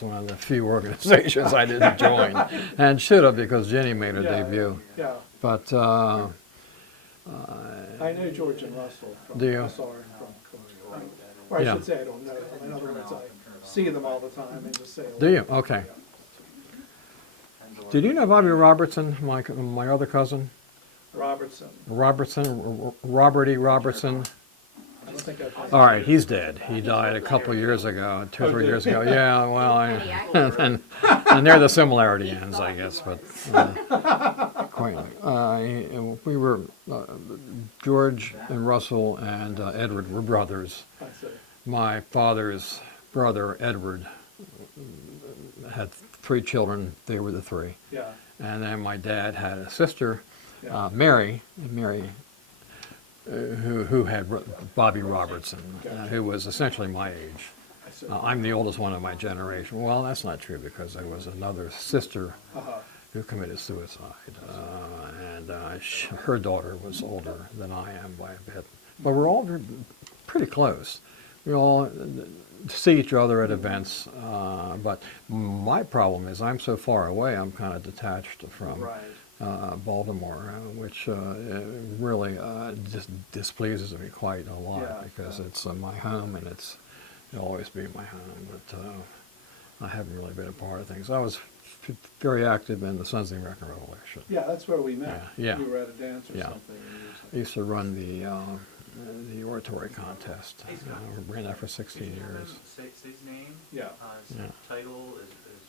one of the few organizations I didn't join, and should have because Jenny made her debut. Yeah. But I know George and Russell from Do you? SR and from Cook. Or I Yeah. should say I don't know them. In other words, I see them all the time in the sales. do you? Okay. Did you know Bobby Robertson, my other cousin? Robertson. Robert E. Robertson. I don't think I've. All right, he's dead. He died a couple of years ago, 2 or 3 years ago. Yeah, well, and there the similarity ends, I guess, but quite. We were George and Russell and Edward were brothers. I see. My father's brother Edward had 3 children. They were the 3, Yeah. and then my dad had a sister, Yeah. Mary, who had Bobby Robertson, who was essentially my age. I see. I'm the oldest one of my generation. Well, that's not true because there was another sister Uh-huh. who committed suicide, and her daughter was older than I am by a bit. But we're all pretty close. We all see each other at events, but my problem is I'm so far away, I'm kind of detached from Right. Baltimore, which really just displeases me quite a lot Yeah, because yeah. it's my home and it'll always be my home, but I haven't really been a part of things. I was very active in the Sons of the American Revolution. Yeah, that's where we met. Yeah. You were at a dance or Yeah. something. I used to run the oratory contest. Ran that for 16 years. Say his name, Yeah. his Yeah. title, his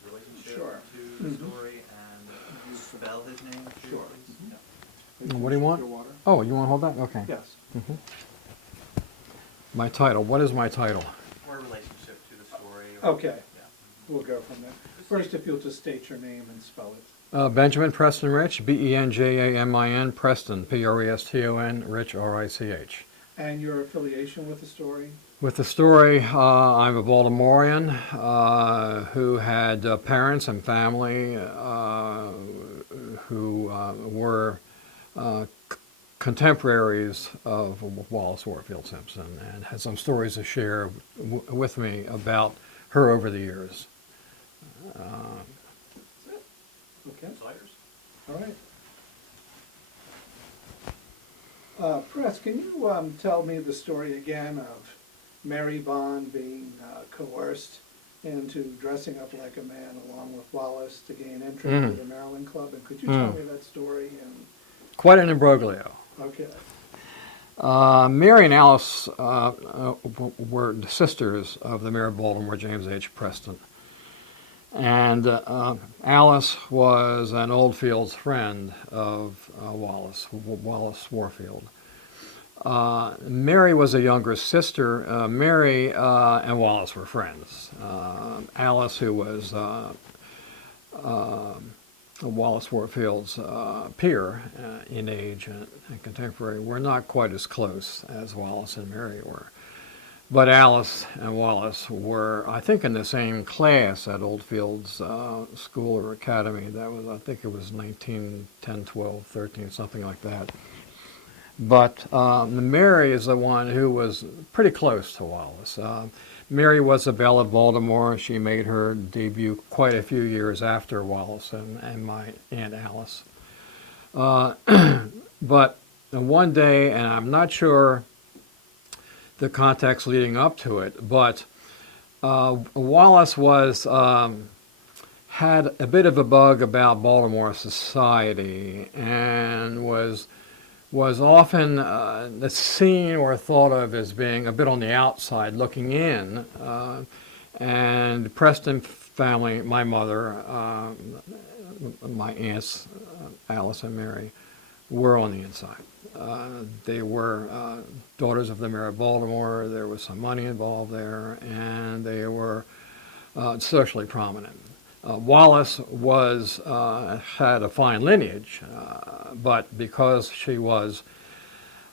relationship Sure. to the Mhm. story, and spell his name. too, Sure. please. Mhm. Yeah. What do you want? Your water? Oh, you want to hold that? Okay. Yes. My title. What is my title? Or relationship to the story. Okay. Yeah. We'll go from there. First, if you'll just state your name and spell it. Benjamin Preston Rich, Benjamin Preston, Preston, Rich, Rich. And your affiliation with the story? With the story, I'm a Baltimorean who had parents and family who were contemporaries of Wallace Warfield Simpson and had some stories to share with me about her over the years. Okay. Sliders? All right. Press, can you tell me the story again of Mary Bond being coerced into dressing up like a man along with Wallace to gain entry to the Maryland Club? And could you tell me that story? And Quite an imbroglio. okay. Mary and Alice were the sisters of the mayor of Baltimore, James H. Preston. And Alice was an Oldfields friend of Wallace Warfield. Mary was a younger sister. Mary and Wallace were friends. Alice, who was Wallace Warfield's peer in age and contemporary, were not quite as close as Wallace and Mary were. But Alice and Wallace were, I think, in the same class at Oldfield's school or academy. That was, I think it was 1910, 12, 13, something like that. But Mary is the one who was pretty close to Wallace. Mary was a belle of Baltimore. She made her debut quite a few years after Wallace and my Aunt Alice. But one day, and I'm not sure the context leading up to it, but Wallace was had a bit of a bug about Baltimore society and was often seen or thought of as being a bit on the outside looking in. And Preston family, my mother, my aunts, Alice and Mary, were on the inside. They were daughters of the mayor of Baltimore. There was some money involved there, and they were socially prominent. Wallace had a fine lineage, but because she was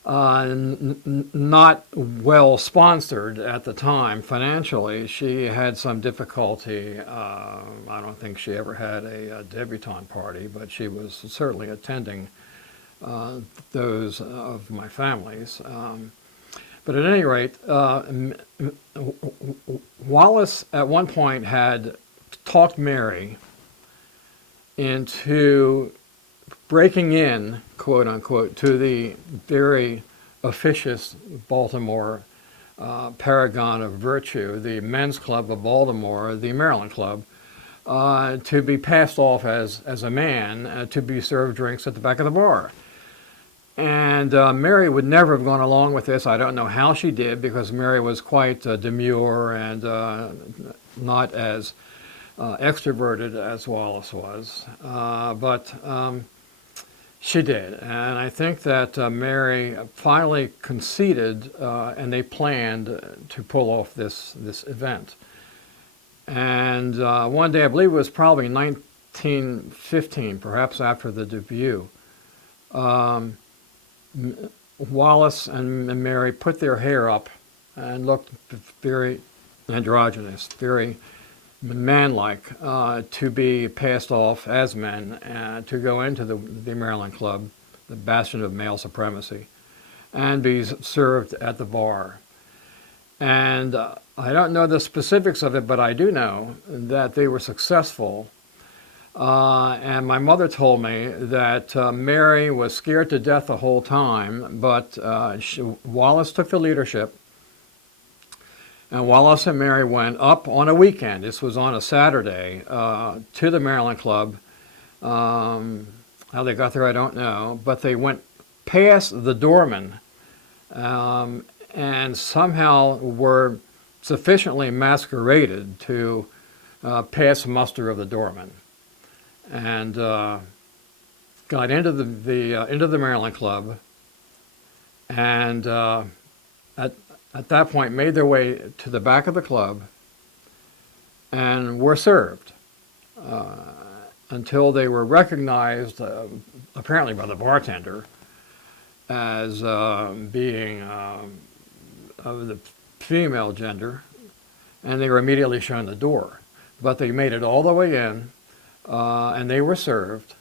not well sponsored at the time financially, she had some difficulty. I don't think she ever had a debutante party, but she was certainly attending those of my families. But at any rate, Wallace at one point had talked Mary into breaking in, quote unquote, to the very officious Baltimore paragon of virtue, the Men's Club of Baltimore, the Maryland Club, to be passed off as a man to be served drinks at the back of the bar. And Mary would never have gone along with this. I don't know how she did, because Mary was quite demure and not as extroverted as Wallace was. But she did. And I think that Mary finally conceded, and they planned to pull off this event. And one day, I believe it was probably 1915, perhaps after the debut, Wallace and Mary put their hair up and looked very androgynous, very manlike, to be passed off as men to go into the Maryland Club, the bastion of male supremacy, and be served at the bar. And I don't know the specifics of it, but I do know that they were successful. And my mother told me that Mary was scared to death the whole time, but Wallace took the leadership. And Wallace and Mary went up on a weekend. This was on a Saturday, to the Maryland Club. How they got there, I don't know. But they went past the doorman and somehow were sufficiently masqueraded to pass muster of the doorman. And got into the Maryland Club, and at that point made their way to the back of the club and were served until they were recognized, apparently by the bartender, as being of the female gender, and they were immediately shown the door. But they made it all the way in, and they were served,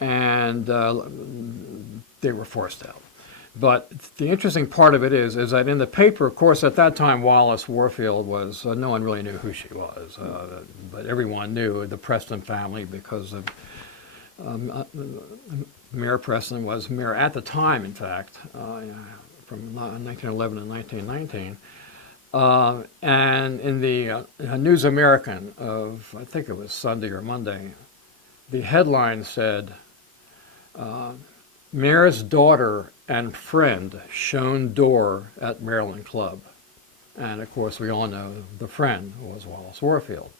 and they were forced out. But the interesting part of it is that in the paper, of course, at that time, Wallace Warfield was, no one really knew who she was, but everyone knew the Preston family because of Mayor Preston was mayor at the time, in fact, from 1911 to 1919. And in the News American of, I think it was Sunday or Monday, the headline said, Mayor's daughter and friend shown door at Maryland Club. And of course, we all know the friend was Wallace Warfield.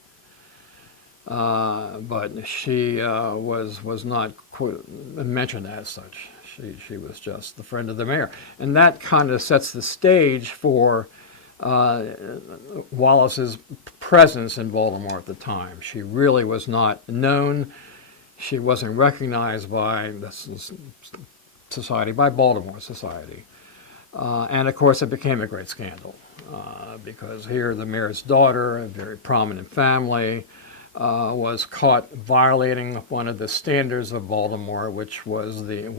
But she was not mentioned as such. She was just the friend of the mayor. And that kind of sets the stage for Wallace's presence in Baltimore at the time. She really was not known. She wasn't recognized by the society, by Baltimore society. And of course, it became a great scandal because here the mayor's daughter, a very prominent family, was caught violating one of the standards of Baltimore, which was the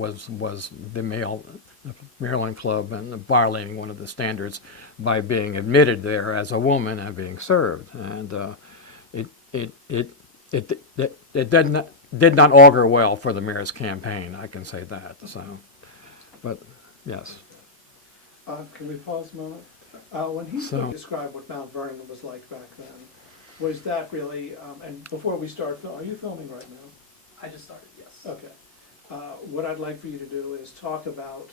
Maryland Club, and violating one of the standards by being admitted there as a woman and being served. And it did not augur well for the mayor's campaign, I can say that. So, but yes. Can we pause a moment? When he described what Mount Vernon was like back then, was that really, and before we start, are you filming right now? I just started, yes. Okay. What I'd like for you to do is talk about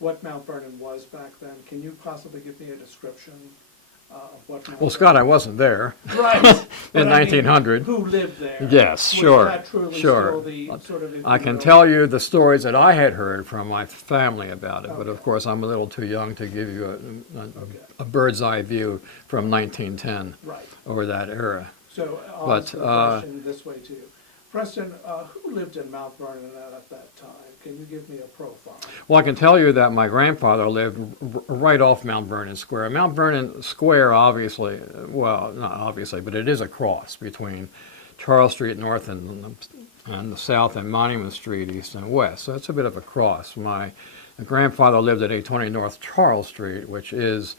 what Mount Vernon was back then. Can you possibly give me a description of what Mount Well, Scott, I wasn't there. Right. In 1900. Who lived there? Yes, Was sure, that truly sure. still the sort of, I can tell you the stories that I had heard from my family about it, but of Okay. course I'm a little too young to give you a bird's eye view from 1910 Right. or that era. So I'll But, ask the question this way to you. Preston, who lived in Mount Vernon at that time? Can you give me a profile? Well, I can tell you that my grandfather lived right off Mount Vernon Square. Mount Vernon Square, obviously, well, not obviously, but it is a cross between Charles Street North and the South, and Monument Street East and West. So it's a bit of a cross. My grandfather lived at 820 North Charles Street, which is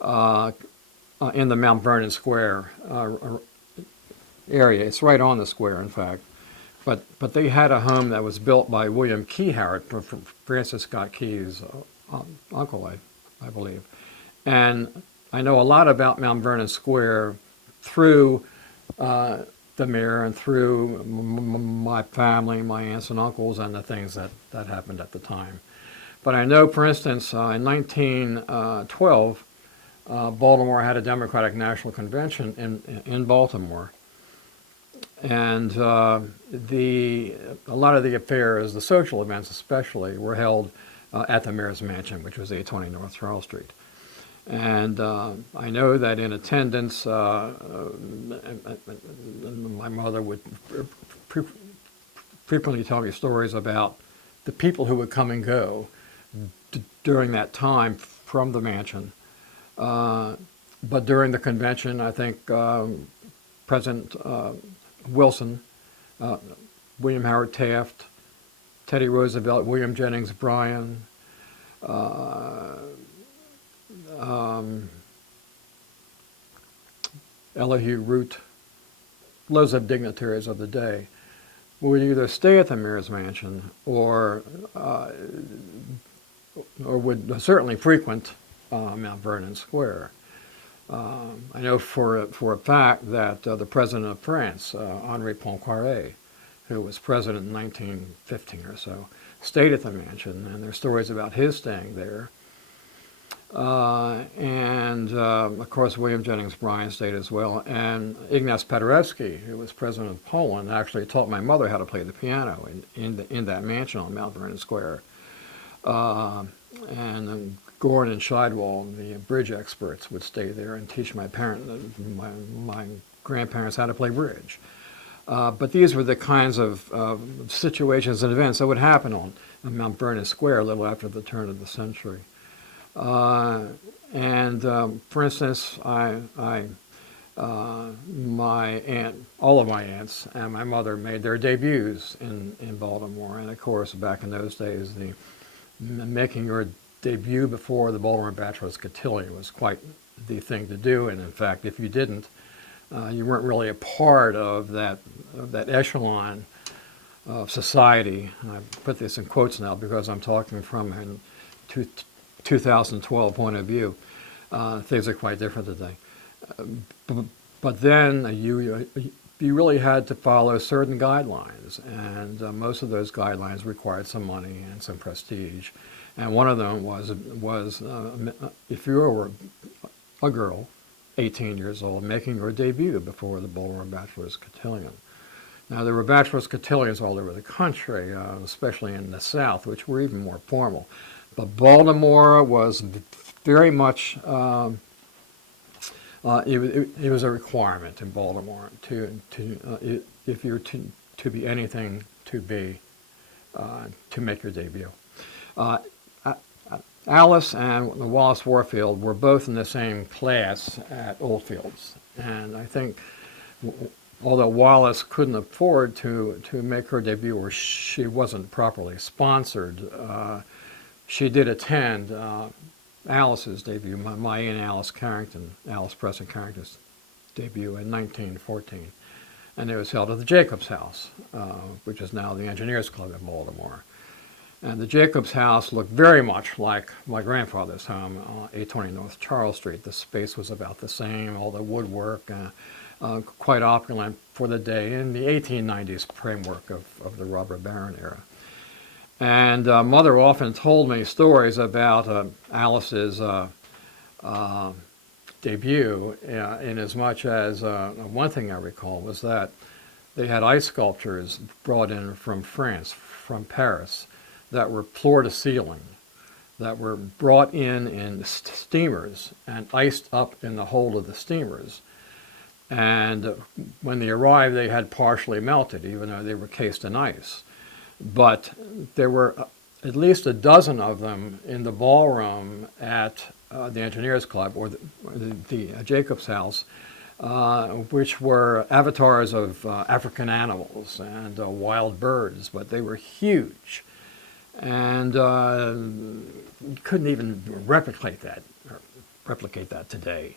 in the Mount Vernon Square area. It's right on the square, in fact. But they had a home that was built by William Key Howard, Francis Scott Key's uncle, I believe. And I know a lot about Mount Vernon Square through the mayor and through my family, my aunts and uncles, and the things that happened at the time. But I know, for instance, in 1912, Baltimore had a Democratic National Convention in Baltimore. And a lot of the affairs, the social events especially, were held at the mayor's mansion, which was 820 North Charles Street. And I know that in attendance, my mother would frequently tell me stories about the people who would come and go during that time from the mansion. But during the convention, I think President Wilson, William Howard Taft, Teddy Roosevelt, William Jennings Bryan, Elihu Root, loads of dignitaries of the day, would either stay at the mayor's mansion or would certainly frequent Mount Vernon Square. I know for a fact that the president of France, Henri Poincaré, who was president in 1915 or so, stayed at the mansion, and there are stories about his staying there. Of course, William Jennings Bryan stayed as well, and Ignaz Paderewski, who was president of Poland, actually taught my mother how to play the piano in that mansion on Mount Vernon Square. And Gorin and Scheidwald, the bridge experts, would stay there and teach my grandparents how to play bridge. But these were the kinds of situations and events that would happen on Mount Vernon Square a little after the turn of the century. For instance, my aunt, all of my aunts and my mother made their debuts in Baltimore. And of course, back in those days, making your debut before the Baltimore Bachelor's Cotillion was quite the thing to do. And in fact, if you didn't, you weren't really a part of that echelon of society. And I put this in quotes now because I'm talking from a 2012 point of view. Things are quite different today. But then you really had to follow certain guidelines, and most of those guidelines required some money and some prestige. And one of them was if you were a girl, 18 years old, making your debut before the Baltimore Bachelor's Cotillion. Now, there were Bachelor's Cotillions all over the country, especially in the South, which were even more formal. But Baltimore was very much, it was a requirement in Baltimore if you were to be anything to make your debut. Alice and Wallace Warfield were both in the same class at Oldfields, and I think although Wallace couldn't afford to make her debut, or she wasn't properly sponsored, she did attend Alice's debut, my Aunt Alice Preston Carrington's debut in 1914. And it was held at the Jacobs House, which is now the Engineers Club in Baltimore. And the Jacobs House looked very much like my grandfather's home, 820 North Charles Street. The space was about the same, all the woodwork, quite opulent for the day in the 1890s framework of the robber baron era. And Mother often told me stories about Alice's debut, in as much as one thing I recall was that they had ice sculptures brought in from France, from Paris, that were floor to ceiling, that were brought in steamers and iced up in the hold of the steamers. And when they arrived, they had partially melted, even though they were cased in ice. But there were at least a dozen of them in the ballroom at the Engineers Club, or the Jacobs House, which were avatars of African animals and wild birds, but they were huge. And you couldn't even replicate that today.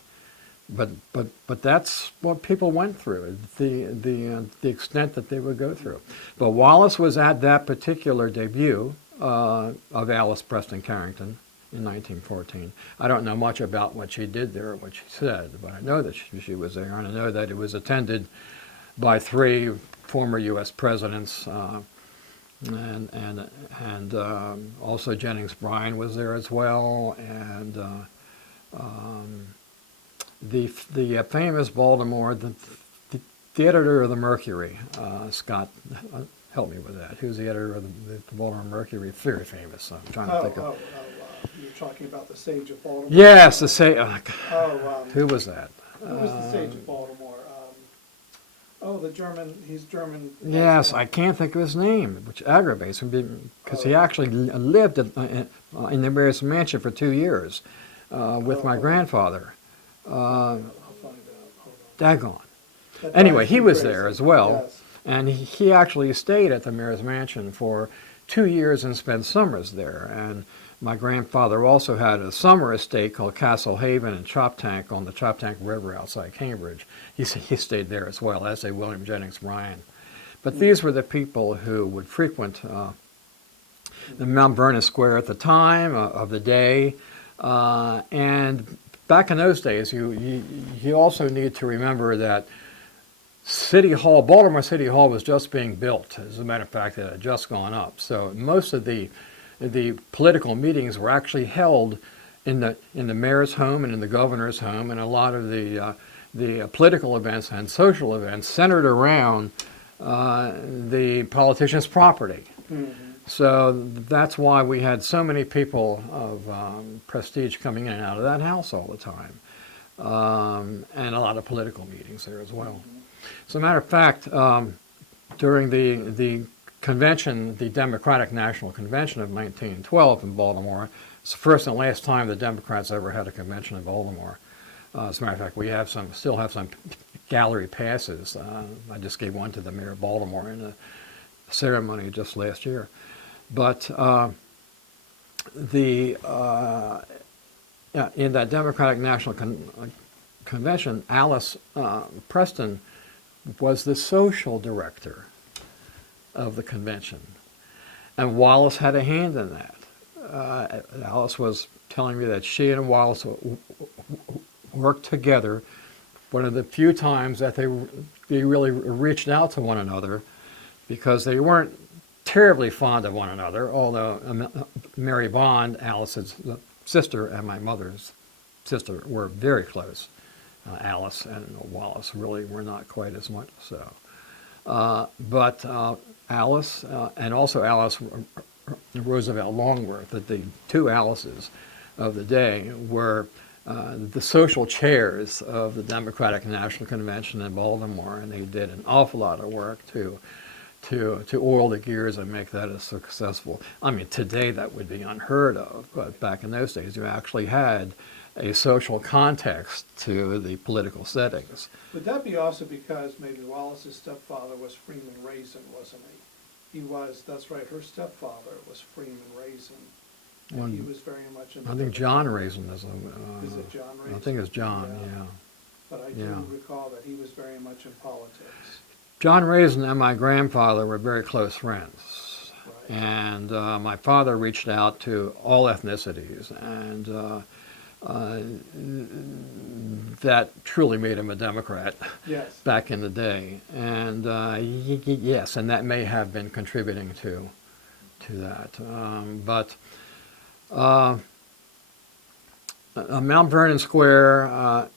but that's what people went through, the extent that they would go through. But Wallace was at that particular debut of Alice Preston Carrington in 1914. I don't know much about what she did there or what she said, but I know that she was there, and I know that it was attended by 3 former U.S. presidents, and also Jennings Bryan was there as well, and the famous Baltimore, the editor of the Mercury, Scott, help me with that. He was the editor of the Baltimore Mercury, very famous. I'm trying to think of. You're talking about the Sage of Baltimore? Yes, who who was that? was the Sage of Baltimore? The German, he's German. Yes, I can't think of his name, which aggravates me because he actually lived in the mayor's mansion for 2 years with my grandfather. I'll find out. Hold on. Daggone. That Anyway, drives he me was crazy. there as well, Yes. and he actually stayed at the mayor's mansion for 2 years and spent summers there. And my grandfather also had a summer estate called Castle Haven in Choptank on the Choptank River outside Cambridge. He stayed there as well, as did William Jennings Bryan. But these were the people who would frequent the Mount Vernon Square at the time of the day. And back in those days, you also need to remember that City Hall, Baltimore City Hall, was just being built. As a matter of fact, it had just gone up. So most of the political meetings were actually held in the mayor's home and in the governor's home, and a lot of the political events and social events centered around the politician's property. Mhm. So that's why we had so many people of prestige coming in and out of that house all the time, and a lot of political meetings there as well. As a matter of fact, during the convention, the Democratic National Convention of 1912 in Baltimore, it's the first and last time the Democrats ever had a convention in Baltimore. As a matter of fact, we still have some gallery passes. I just gave one to the mayor of Baltimore in a ceremony just last year. But in that Democratic National Convention, Alice Preston was the social director of the convention, and Wallace had a hand in that. Alice was telling me that she and Wallace worked together. One of the few times that they really reached out to one another, because they weren't terribly fond of one another, although Mary Bond, Alice's sister, and my mother's sister were very close. Alice and Wallace really were not quite as much so. But Alice, and also Alice Roosevelt Longworth, that the 2 Alices of the day were the social chairs of the Democratic National Convention in Baltimore, and they did an awful lot of work to oil the gears and make that as successful. I mean, today that would be unheard of, but back in those days you actually had a social context to the political settings. Would that be also because maybe Wallace's stepfather was Freeman Raisin, wasn't he? He was, that's right, her stepfather was Freeman Raisin. And he was very much in. I think John Raisin is Is it John Raisin? I think it's John, yeah. But I do recall that he was very much in politics. John Raisin and my grandfather were very close friends. Right. And my father reached out to all ethnicities, and that truly made him a Democrat. Yes. Back in the day. And yes, and that may have been contributing to that. But Mount Vernon Square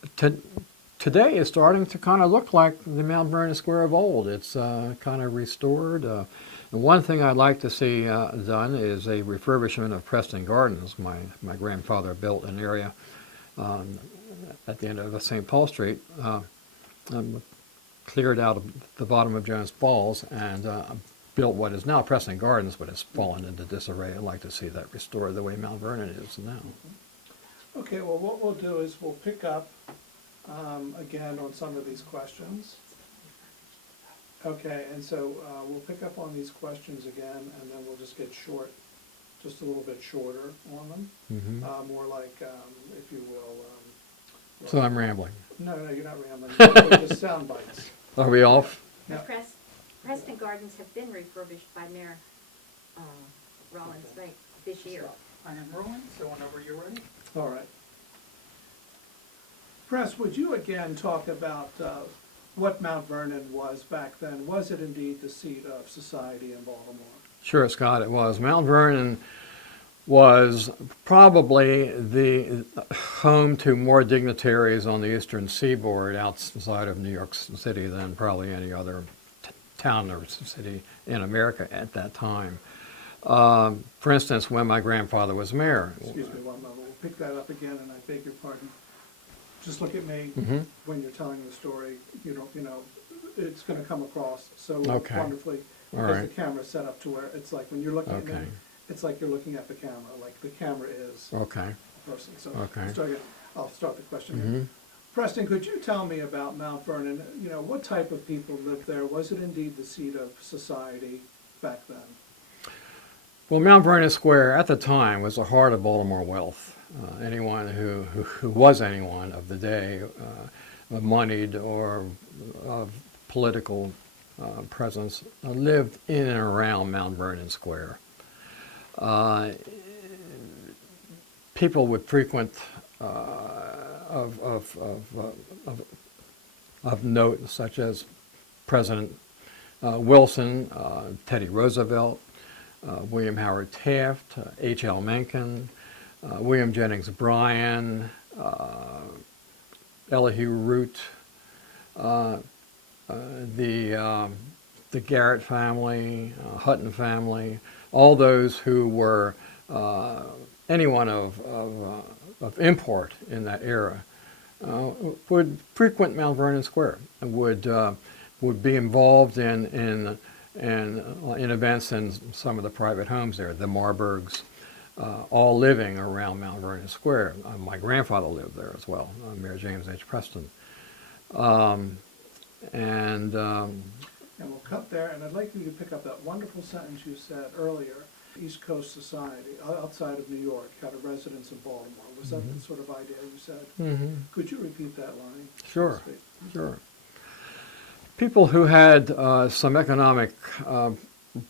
today is starting to kind of look like the Mount Vernon Square of old. It's kind of restored. The one thing I'd like to see done is a refurbishment of Preston Gardens. My grandfather built an area at the end of St. Paul Street, cleared out the bottom of Jones Falls and built what is now Preston Gardens, but has fallen into disarray. I'd like to see that restored the way Mount Vernon is now. Okay, well, what we'll do is we'll pick up again on some of these questions. Okay, and so we'll pick up on these questions again, and then we'll just get short, just a little bit shorter on them. Mm-hmm. More like, if you will, So I'm rambling. No, you're not rambling. They're just sound bites. Are we off? Yeah. Preston Gardens have been refurbished by Mayor Rollins this year. I am rolling, so whenever you're ready. All right. Press, would you again talk about what Mount Vernon was back then? Was it indeed the seat of society in Baltimore? Sure, Scott, it was. Mount Vernon was probably the home to more dignitaries on the eastern seaboard outside of New York City than probably any other town or city in America at that time. For instance, when my grandfather was mayor. Excuse me one moment. We'll pick that up again, and I beg your pardon. Just look at me Mhm. when you're telling the story. It's going to come across so Okay. wonderfully All because right. the camera's set up to where it's like when you're looking at me, Okay. it's like you're looking at the camera, like the camera is Okay. a person. So Okay. I'll start the question. Mhm. Preston, could you tell me about Mount Vernon? What type of people lived there? Was it indeed the seat of society back then? Well, Mount Vernon Square at the time was the heart of Baltimore wealth. Anyone who was anyone of the day, moneyed or of political presence, lived in and around Mount Vernon Square. People would frequent of note, such as President Wilson, Teddy Roosevelt, William Howard Taft, H.L. Mencken, William Jennings Bryan, Elihu Root, the Garrett family, Hutton family, all those who were anyone of import in that era would frequent Mount Vernon Square and would be involved in events in some of the private homes there, the Marburgs, all living around Mount Vernon Square. My grandfather lived there as well, Mayor James H. Preston. And we'll cut there, and I'd like you to pick up that wonderful sentence you said earlier. East Coast society, outside of New York, had a residence in Baltimore. Was that the sort of idea you said? Mm-hmm. Could you repeat that line? Sure, Please? sure. People who had some economic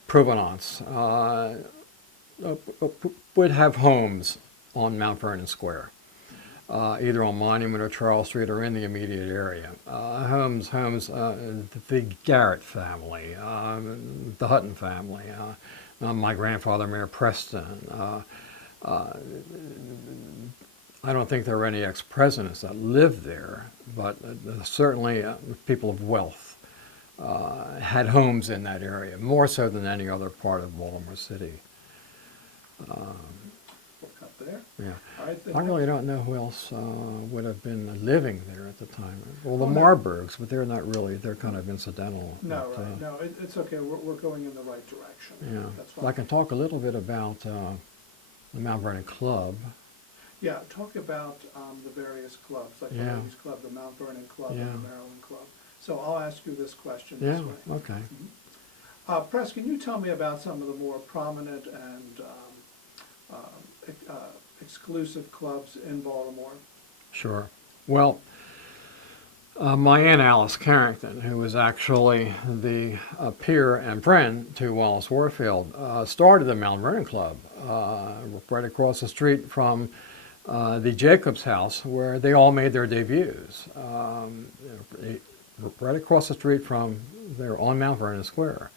provenance would have homes on Mount Vernon Square, either on Monument or Charles Street or in the immediate area. Homes, the Garrett family, the Hutton family, my grandfather, Mayor Preston. I don't think there were any ex-presidents that lived there, but certainly people of wealth had homes in that area, more so than any other part of Baltimore City. We'll cut there. Yeah. All right, I really don't know who else would have been living there at the time. Well, the Oh, no. Marburgs, but they're not really, they're kind of incidental. No, but, right. No, it's okay. We're going in the right direction. Yeah. That's I fine. can talk a little bit about the Mount Vernon Club. Yeah, talk about the various clubs, like the Yeah. Ladies Club, the Mount Vernon Club, Yeah. and the Maryland Club. So I'll ask you this question Yeah, this way. okay. Press, can you tell me about some of the more prominent and exclusive clubs in Baltimore? Sure. Well, my Aunt Alice Carrington, who was actually the peer and friend to Wallace Warfield, started the Mount Vernon Club right across the street from the Jacobs house where they all made their debuts. Right across the street from there on Mount Vernon Square.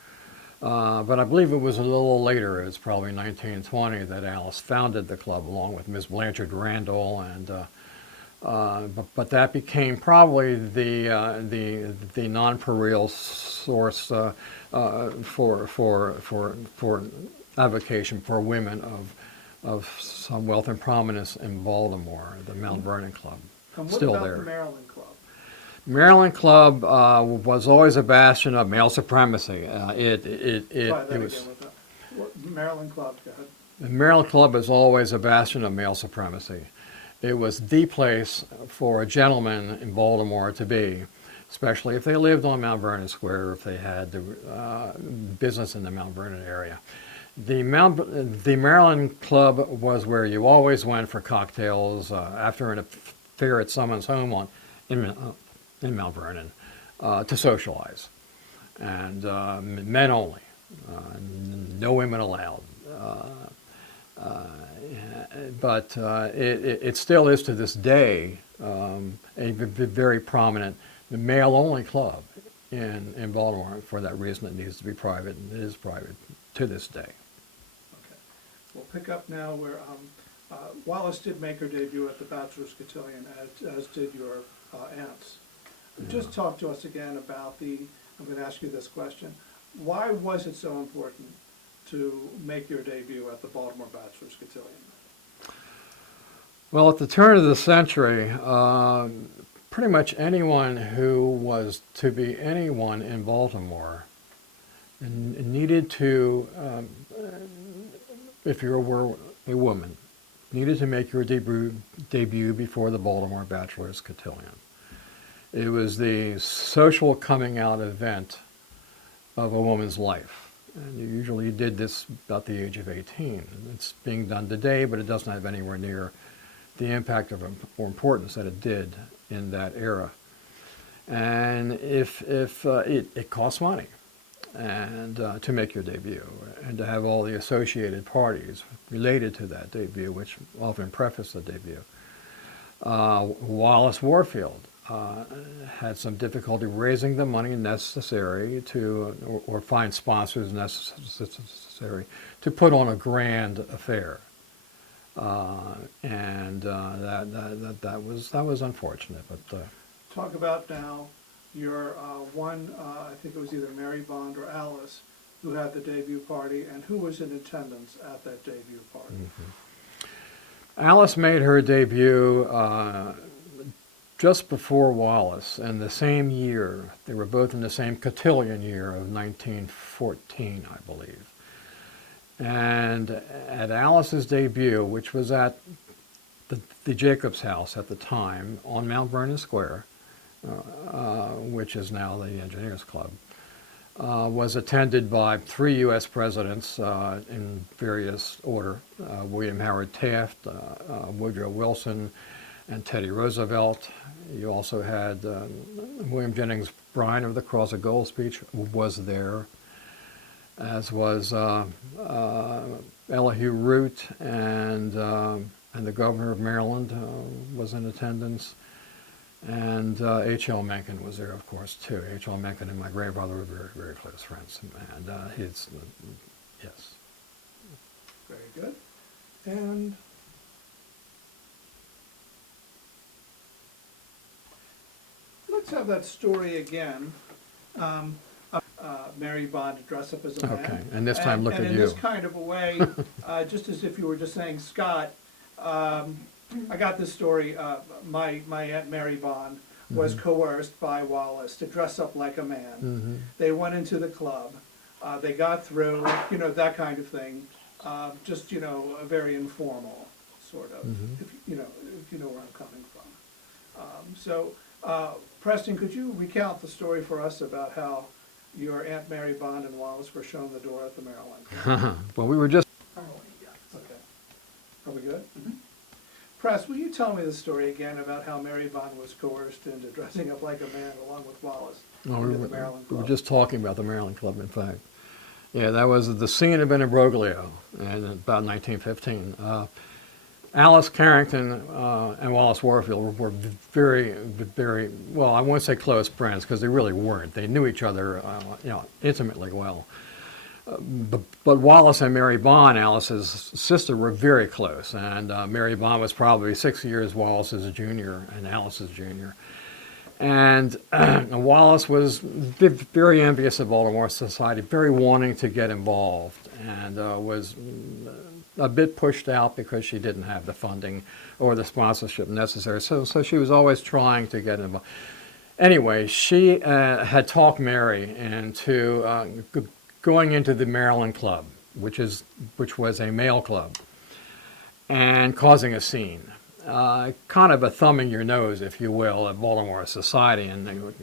But I believe it was a little later, it was probably 1920, that Alice founded the club along with Miss Blanchard Randall, and but that became probably the non-pareil source for avocation for women of some wealth and prominence in Baltimore, the Mount Vernon Club. And what Still about there. the Maryland Club? Maryland Club was always a bastion of male supremacy. Try that It again was. with that. Maryland Club, go ahead. The Maryland Club is always a bastion of male supremacy. It was the place for a gentleman in Baltimore to be, especially if they lived on Mount Vernon Square, if they had business in the Mount Vernon area. The Maryland Club was where you always went for cocktails after an fair at someone's home in Mount Vernon to socialize, and men only, no women allowed. But it still is to this day very prominent male-only club in Baltimore. For that reason, it needs to be private, and it is private to this day. Okay. We'll pick up now where Wallace did make her debut at the Bachelor's Cotillion, as did your aunts. Just talk to us again about I'm going to ask you this question. Why was it so important to make your debut at the Baltimore Bachelor's Cotillion? Well, at the turn of the century, pretty much anyone who was to be anyone in Baltimore needed to, if you were a woman, needed to make your debut before the Baltimore Bachelor's Cotillion. It was the social coming out event of a woman's life. And you usually did this about the age of 18. It's being done today, but it doesn't have anywhere near the impact or importance that it did in that era. And it costs money and to make your debut, and to have all the associated parties related to that debut, which often preface the debut. Wallace Warfield had some difficulty raising the money necessary to, or find sponsors necessary to put on a grand affair. And that was unfortunate. But Talk about now your one, I think it was either Mary Bond or Alice, who had the debut party, and who was in attendance at that debut party. Alice made her debut just before Wallace, and the same year. They were both in the same cotillion year of 1914, I believe. And at Alice's debut, which was at the Jacobs House at the time on Mount Vernon Square, which is now the Engineers Club, was attended by 3 U.S. presidents in various order: William Howard Taft, Woodrow Wilson, and Teddy Roosevelt. You also had William Jennings Bryan of the Cross of Gold speech was there, as was Elihu Root, and the governor of Maryland was in attendance, and H.L. Mencken was there, of course, too. H.L. Mencken and my grandfather were very, very close friends, and yes. Very good. And let's have that story again. Mary Bond to dress up as a man. Okay, and this time look at in you. this kind of a way, just as if you were just saying, Scott, I got this story. My Aunt Mary Bond was coerced by Wallace to dress up like a man. They went into the club. They got through, that kind of thing. Just, a very informal sort of, if you know where I'm coming from. Preston, could you recount the story for us about how your Aunt Mary Bond and Wallace were shown the door at the Maryland? Well, we were just Okay. Are we good? Press, will you tell me the story again about how Mary Bond was coerced into dressing up like a man along with Wallace we into were, the Maryland we were Club? just talking about the Maryland Club, in fact. Yeah, that was the scene of an imbroglio in about 1915. Alice Carrington and Wallace Warfield were very, very, well, I won't say close friends, because they really weren't. They knew each other, intimately well. But Wallace and Mary Bond, Alice's sister, were very close, and Mary Bond was probably 6 years Wallace's junior and Alice's junior. And Wallace was very envious of Baltimore society, very wanting to get involved, and was a bit pushed out because she didn't have the funding or the sponsorship necessary. So she was always trying to get involved. Anyway, she had talked Mary into going into the Maryland Club, which was a male club, and causing a scene. Kind of a thumbing your nose, if you will, at Baltimore society, and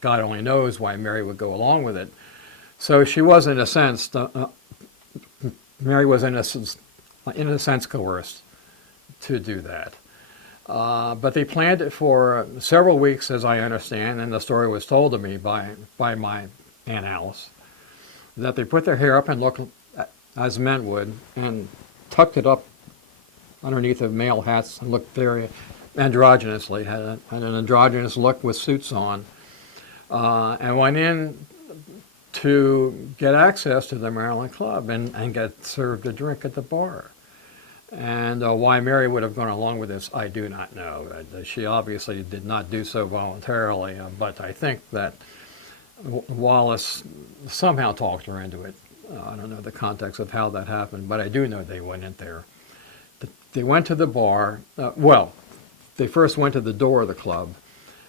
God only knows why Mary would go along with it. So she was, in a sense, Mary was in a sense coerced to do that. But they planned it for several weeks, as I understand, and the story was told to me by my Aunt Alice, that they put their hair up and looked as men would, and tucked it up underneath of male hats and looked very androgynously, had an androgynous look with suits on, and went in to get access to the Maryland Club and get served a drink at the bar. And why Mary would have gone along with this, I do not know. She obviously did not do so voluntarily, but I think that Wallace somehow talked her into it. I don't know the context of how that happened, but I do know they went in there. They went to the bar. They first went to the door of the club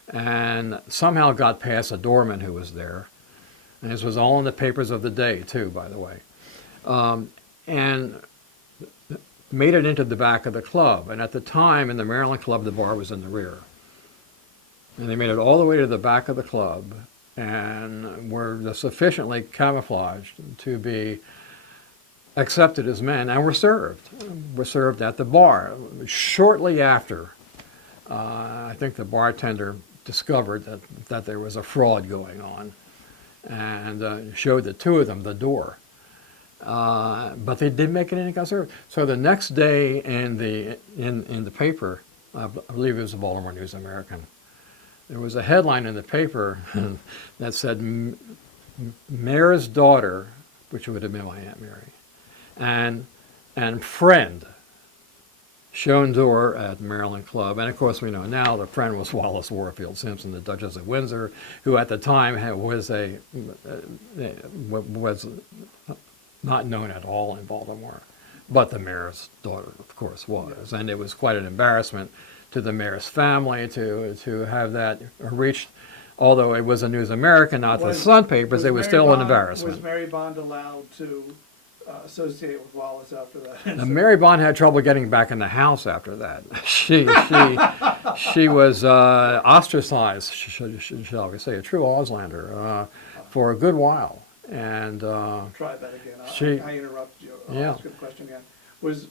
and somehow got past a doorman who was there. And this was all in the papers of the day, too, by the way. And made it into the back of the club. And at the time, in the Maryland Club, the bar was in the rear. And they made it all the way to the back of the club and were sufficiently camouflaged to be accepted as men and were served at the bar. Shortly after, I think the bartender discovered that there was a fraud going on and showed the two of them the door. But they didn't make it any got served. So the next day in the paper, I believe it was the Baltimore News American, there was a headline in the paper that said, Mayor's daughter, which would have been my Aunt Mary, and friend shown door at the Maryland Club. And of course we know now the friend was Wallace Warfield Simpson, the Duchess of Windsor, who at the time was not known at all in Baltimore. But the mayor's daughter, of course, was. And it was quite an embarrassment to the mayor's family to have that reached. Although it was a News American, not the Sun papers, it was still an embarrassment. Was Mary Bond allowed to associate with Wallace after that? Now, Mary Bond had trouble getting back in the house after that. She was ostracized, shall we say, a true Auslander, for a good while. And Try that again. I interrupted you. I'll ask you the question again. Was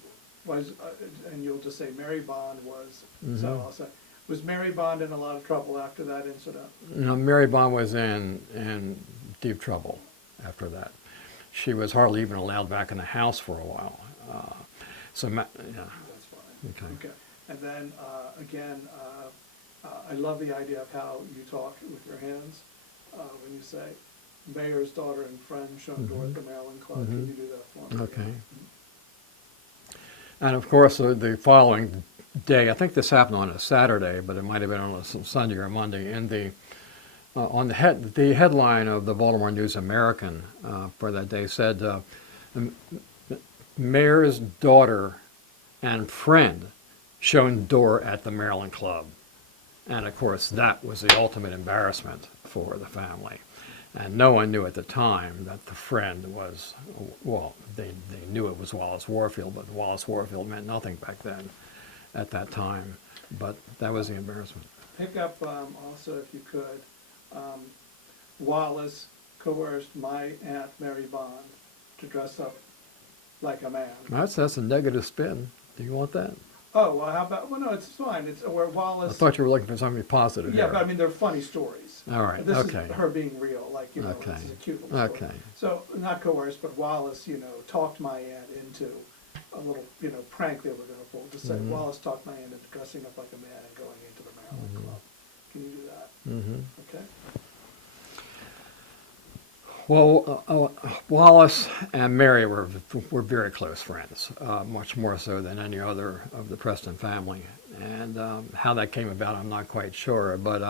and you'll just say Mary Bond was. So I'll say, was Mary Bond in a lot of trouble after that incident? No, Mary Bond was in deep trouble after that. She was hardly even allowed back in the house for a while. Yeah. That's fine. Okay. And then again, I love the idea of how you talk with your hands when you say mayor's daughter and friend shown door at the Maryland Club. Can you do that for me? Okay. And of course, the following day, I think this happened on a Saturday, but it might have been on a Sunday or Monday, in the on the headline of the Baltimore News American for that day said, mayor's daughter and friend shown door at the Maryland Club. And of course, that was the ultimate embarrassment for the family. And no one knew at the time that the friend was, well, they knew it was Wallace Warfield, but Wallace Warfield meant nothing back then at that time. But that was the embarrassment. Pick up also, if you could, Wallace coerced my Aunt Mary Bond to dress up like a man. That's a negative spin. Do you want that? Oh, well, how about, well, no, it's fine. It's where Wallace. I thought you were looking for something positive Yeah, here. but I mean, they're funny stories. All right, This okay. is her being real, like, you know, Okay. this is a cute little story. Okay. So, not coerced, but Wallace, you know, talked my aunt into a little, you know, prank they were going to pull. To say, Wallace talked my aunt into dressing up like a man and going into the Maryland Club. Can you do that? Okay. Well, Wallace and Mary were very close friends, much more so than any other of the Preston family. And how that came about, I'm not quite sure. But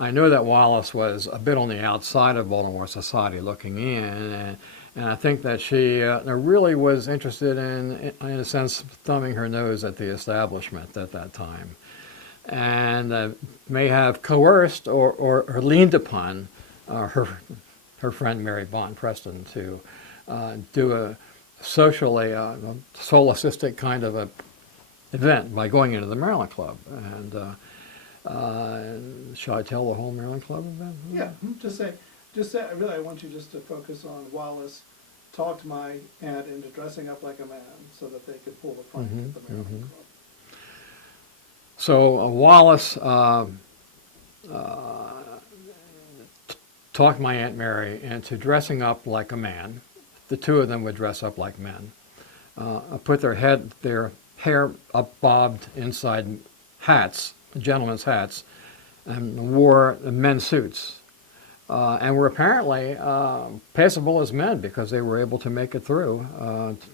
I know that Wallace was a bit on the outside of Baltimore society looking in. And I think that she really was interested in a sense, thumbing her nose at the establishment at that time. And may have coerced or leaned upon her friend Mary Bond Preston to do a socially solipsistic kind of a event by going into the Maryland Club. And shall I tell the whole Maryland Club event? Yeah, just say, really, I want you just to focus on Wallace talked my aunt into dressing up like a man so that they could pull the prank at the Maryland Club. So Wallace talked my Aunt Mary into dressing up like a man. The two of them would dress up like men. Put their hair up bobbed inside hats, gentlemen's hats, and wore men's suits. And were apparently passable as men because they were able to make it through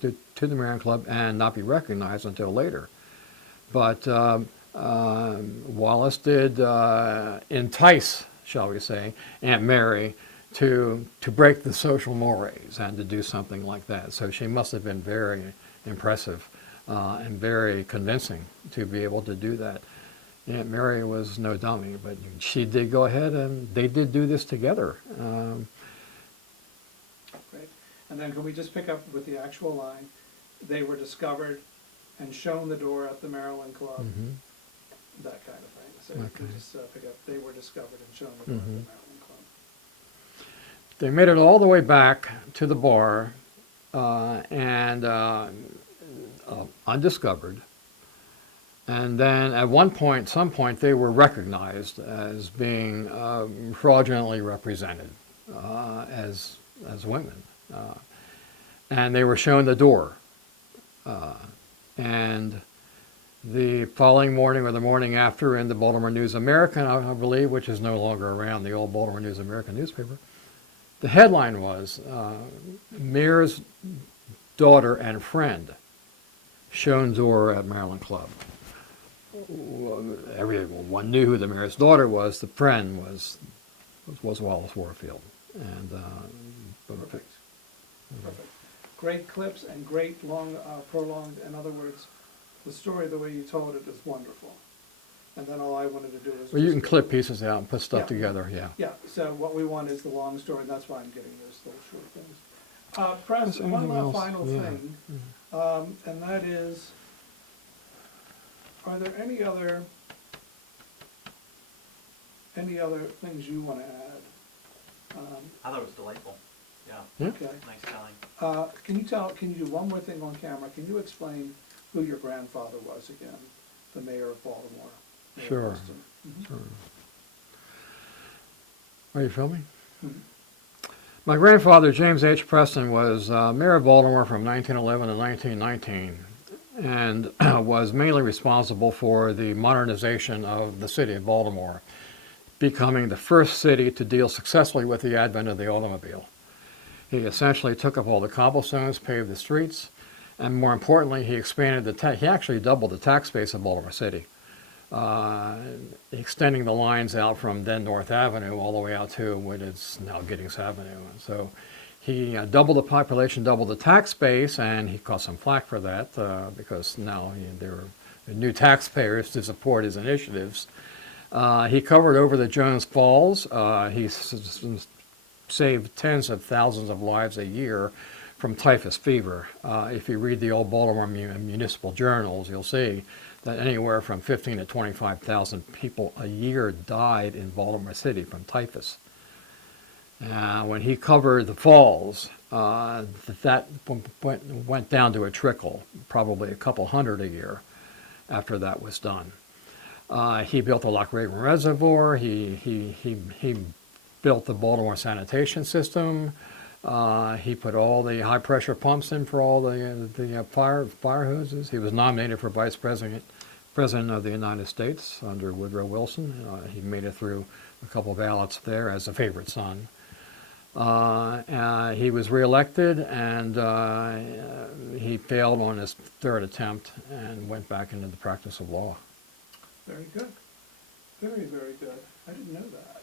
to the Marion Club and not be recognized until later. But Wallace did entice, shall we say, Aunt Mary to break the social mores and to do something like that. So she must have been very impressive and very convincing to be able to do that. Aunt Mary was no dummy, but she did go ahead and they did do this together. Great. And then can we just pick up with the actual line? They were discovered and shown the door at the Maryland Club, that kind of thing. So Okay. we just pick up, they were discovered and shown the door at the Maryland Club. They made it all the way back to the bar and undiscovered. And then at some point, they were recognized as being fraudulently represented as women. And they were shown the door. And the following morning or the morning after in the Baltimore News American, I believe, which is no longer around, the old Baltimore News American newspaper, the headline was, Mayor's daughter and friend shown door at Maryland Club. Everyone knew who the mayor's daughter was. The friend was Wallace Warfield. And Perfect. Perfect. Great clips and great long, prolonged, in other words, the story, the way you told it is wonderful. And then all I wanted to do is well, you just can clip pieces out and put stuff Yeah. together. Yeah. Yeah, so what we want is the long story, and that's why I'm getting those little short things. Preston, one anything else? final Yeah. thing, and that is, are there any other things you want to add? I thought it was delightful, yeah, Yeah. Okay. nice telling. Can you do one more thing on camera? Can you explain who your grandfather was again, the mayor of Baltimore? Mayor Sure. Preston? Mhm. Are you filming? Mhm. My grandfather, James H. Preston, was mayor of Baltimore from 1911 to 1919 and was mainly responsible for the modernization of the city of Baltimore, becoming the first city to deal successfully with the advent of the automobile. He essentially took up all the cobblestones, paved the streets, and more importantly, he expanded he actually doubled the tax base of Baltimore City, extending the lines out from then North Avenue all the way out to what is now Giddings Avenue. So he doubled the population, doubled the tax base, and he caught some flack for that because now there are new taxpayers to support his initiatives. He covered over the Jones Falls. He saved tens of thousands of lives a year from typhus fever. If you read the old Baltimore municipal journals, you'll see that anywhere from 15 to 25,000 people a year died in Baltimore City from typhus. When he covered the falls, that went down to a trickle, probably a couple hundred a year after that was done. He built the Loch Raven Reservoir. He built the Baltimore sanitation system. He put all the high pressure pumps in for all the fire hoses. He was nominated for Vice President of the United States under Woodrow Wilson. He made it through a couple of ballots there as a favorite son. He was reelected, and he failed on his third attempt and went back into the practice of law. Very good. Very, very good. I didn't know that.